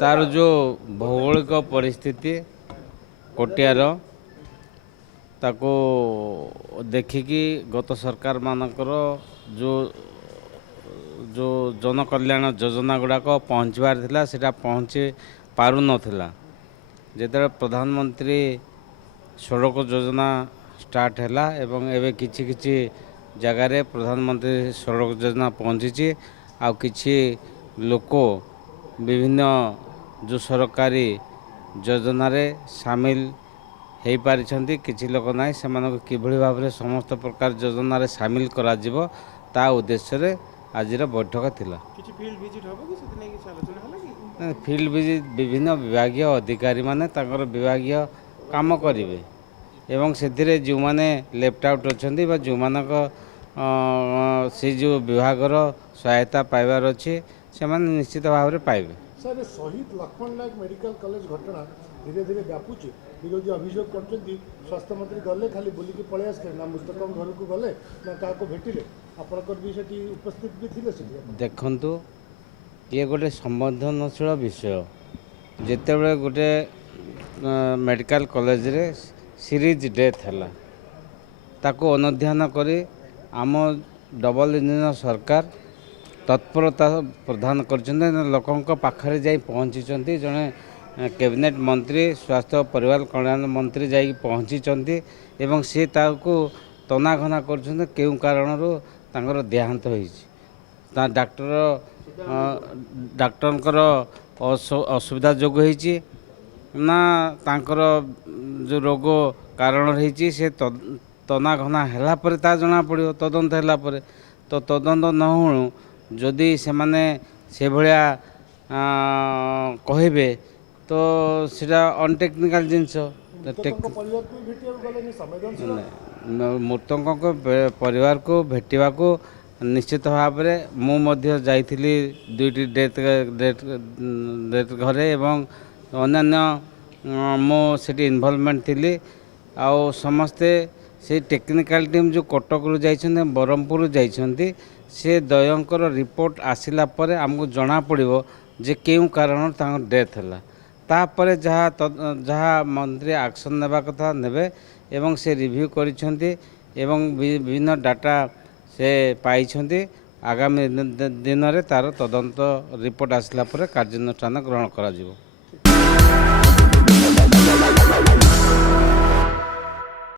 तार जो भौगोलिक परिस्थिति कोटियार ताको देखिकी गत सरकार मानकर जो जो जनकल्याण योजना गुड़ाक पहुँचबार थिला सेटा पहुँची पारु नथिला। जेते प्रधानमंत्री सड़क योजना स्टार्ट हैला एवं एवं किछि किछि जगार प्रधानमंत्री सड़क योजना पहुँची आ किछि लोक विभिन्न जो सरकारी योजना रे शामिल हो पारिछंती किछि लोक नाही सेमानक किभଳି भाबरे समस्त प्रकार योजना रे शामिल करा जिवो ता उद्देश्य रे आजिर बैठक थिला। किछि फील्ड विजिट होबो कि सेति नै किछि आलोचना होला कि फील्ड विजिट विभिन्न विभागीय अधिकारी माने तांकर विभागीय काम करिवे एवं सेथिरे जो माने लेफ्ट आउट अछंती बा जो मानक से जो विभागर सहायता पाइबार अछि से माने निश्चित भाव रे पाइबे। सर शहीद लक्ष्मण नायक मेडिकल कॉलेज घटना धीरे धीरे व्यापुची विरोधी अभियोग करछंती स्वास्थ्य मंत्री गले खाली बोलिकी पळे आसले ना मुस्तकम घर को गले ना काको भेटिले आपनकर भी सेठी उपस्थित भी थिले सेठी देखंतु ये गोटे संबंधनशील विषय जेतेबेले गोटे मेडिकल कॉलेज रे सीरीज डेथ हैला ताको अनुध्यान करी आम डबल इंजन सरकार तत्परता प्रदान करछन्ते लोकंक पाखरे जाई पहुँची जड़े कैबिनेट मंत्री स्वास्थ्य और परिवार कल्याण मंत्री जाई पहुँची एवं सी ताको तनाघना कर केउ कारणरू तांकर देहांत होईछि डॉक्टर डॉक्टरकर असुविधा जोग होईछि ना तांकर जो रोग कारण होईछि से तनाघना हैला परे ता जना पड़ियो तदंत हैला परे तो तदंत न होणु जदि से माने से भलिया कहबे तो सेटा अनटेक्निकल जिनस मृतक परिवार को भेटिबा को निश्चित भाव में मु मध्य जाइथिली दुईटी डेथ घरे एवं अन्य मो सेठी इन्वॉल्वमेंट थिली आउ समस्ते से टेक्निकल टीम जो कटक रु जाइछन्ते बरहमपुर जाइछन्ते से दयंकर रिपोर्ट आसिला परे हमको जना पड़िबो जे केउ कारण तांकर डेथ हैला तापरे जहाँ मंत्री एक्शन नेबा कथा नेबे एवं से रिव्यू करिछन्ते एवं विभिन्न डाटा से पाइछन्ते आगामी दिन रे तार तदंत रिपोर्ट आसिला परे कार्यानुष्ठान ग्रहण करा जिवो।